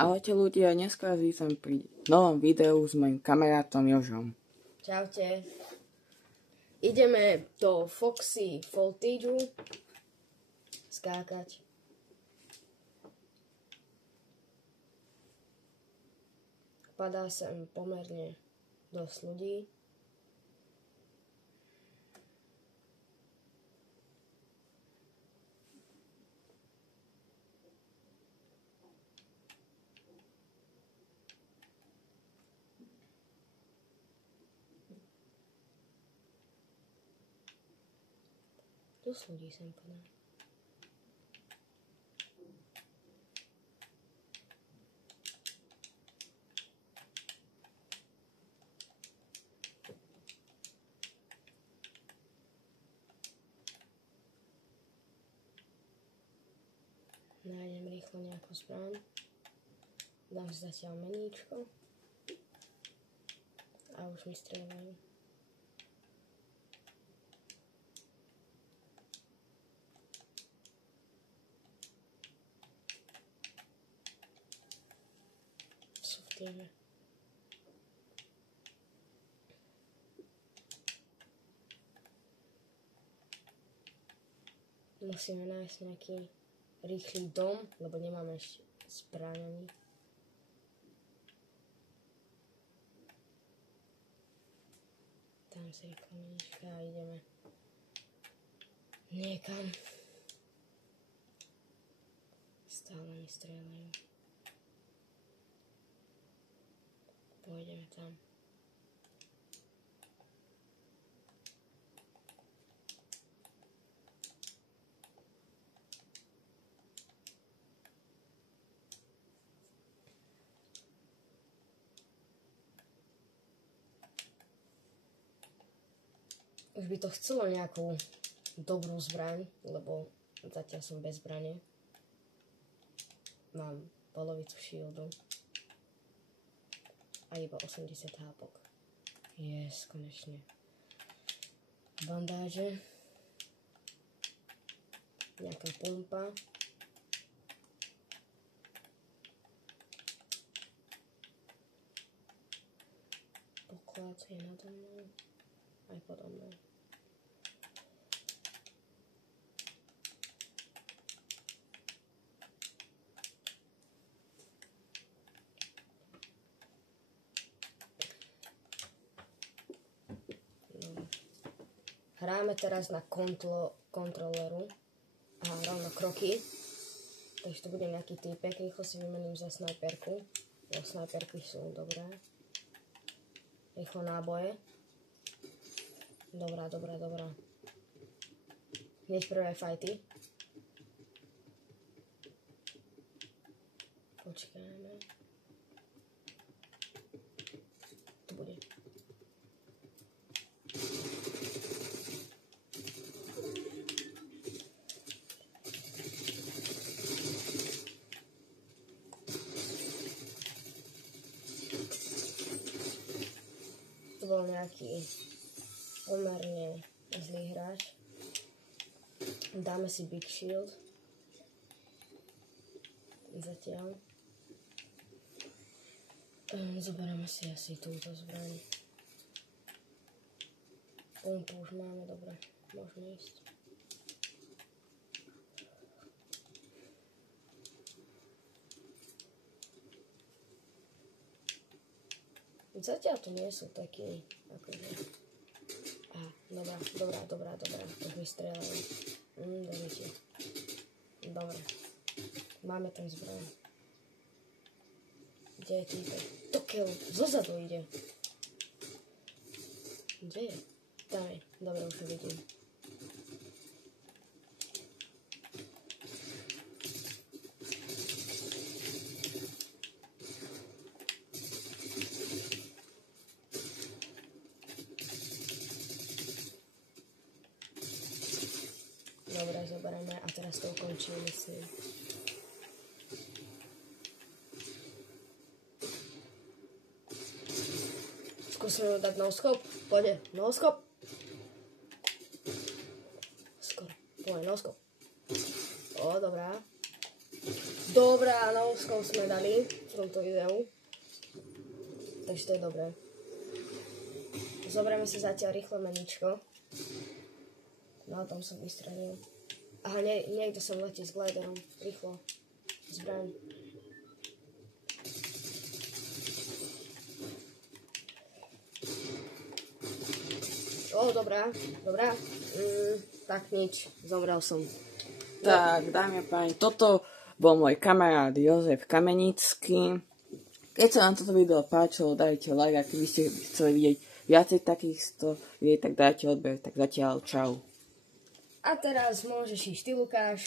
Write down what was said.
Ahojte ľudia, dneska vítam pri novom videu s mojim kamarátom Jožom. Čaute. Ideme do Foxy Voltage skákať. Padá sem pomerne dosť ľudí. Dosť ľudí sem padá. Nájdem rýchlo nejakú zbraň. Dám si zatiaľ meníčko. A už mi strieľajú. Sú v týme. Musíme nájsť nejaký rýchly dom, lebo nemáme ešte zbraň ani. Tam si rýchlo menička a ideme niekam. Stále mi strieľajú. Pôjdeme tam. Už by to chcelo nejakú dobrú zbraň, lebo zatiaľ som bez zbrane. Mám polovicu shieldu. A iba 80 hápok. Yes, konečne. Bandáže. Nejaká pumpa. Poklad je nado mnou. Aj podo mnou. Hráme teraz na kontroleru a rovno kroky, takže to bude nejaký týpek, rýchlo si vymením za snajperku, lebo snajperky sú dobré. Rýchlo náboje. Dobrá. Hneď prvé fajty. Počkáme. Tu bude. To bol nejaký pomerne zlý hráč. Dáme si Big Shield. Zatiaľ. Zoberieme si asi túto zbraň. Pumpu už máme, dobre. Môžeme ísť. Zatiaľ to nie sú takí, akože... Dobrá. Tak mi strieľajú. Dobre. Máme ten zbraň. Kde je týpek? Tokeľ, zozadu ide. Kde je? Tam je. Dobre, už ho vidím. Dobre, zoberieme a teraz to ukončím, myslím. Skúsime dať no-scope. Pôjde, no-scope. Skoro, pôjde no-scope. Dobrá. Dobrá, na úzkou sme dali v tomto videu. Takže to je dobré. Zoberieme si zatiaľ rýchle meničko. No a tam som vystredil. Aha, niekto sem letí s gliderom. Rýchlo. Zbraň. Dobrá. Tak nič. Zomrel som. Tak, dámy a páni, toto bol môj kamarát Jozef Kamenický. Keď sa vám toto video páčilo, dajte like, ak by ste chceli vidieť viacej takýchto videí, tak dajte odber. Tak zatiaľ čau. A teraz môžeš ísť ty, Lukáš.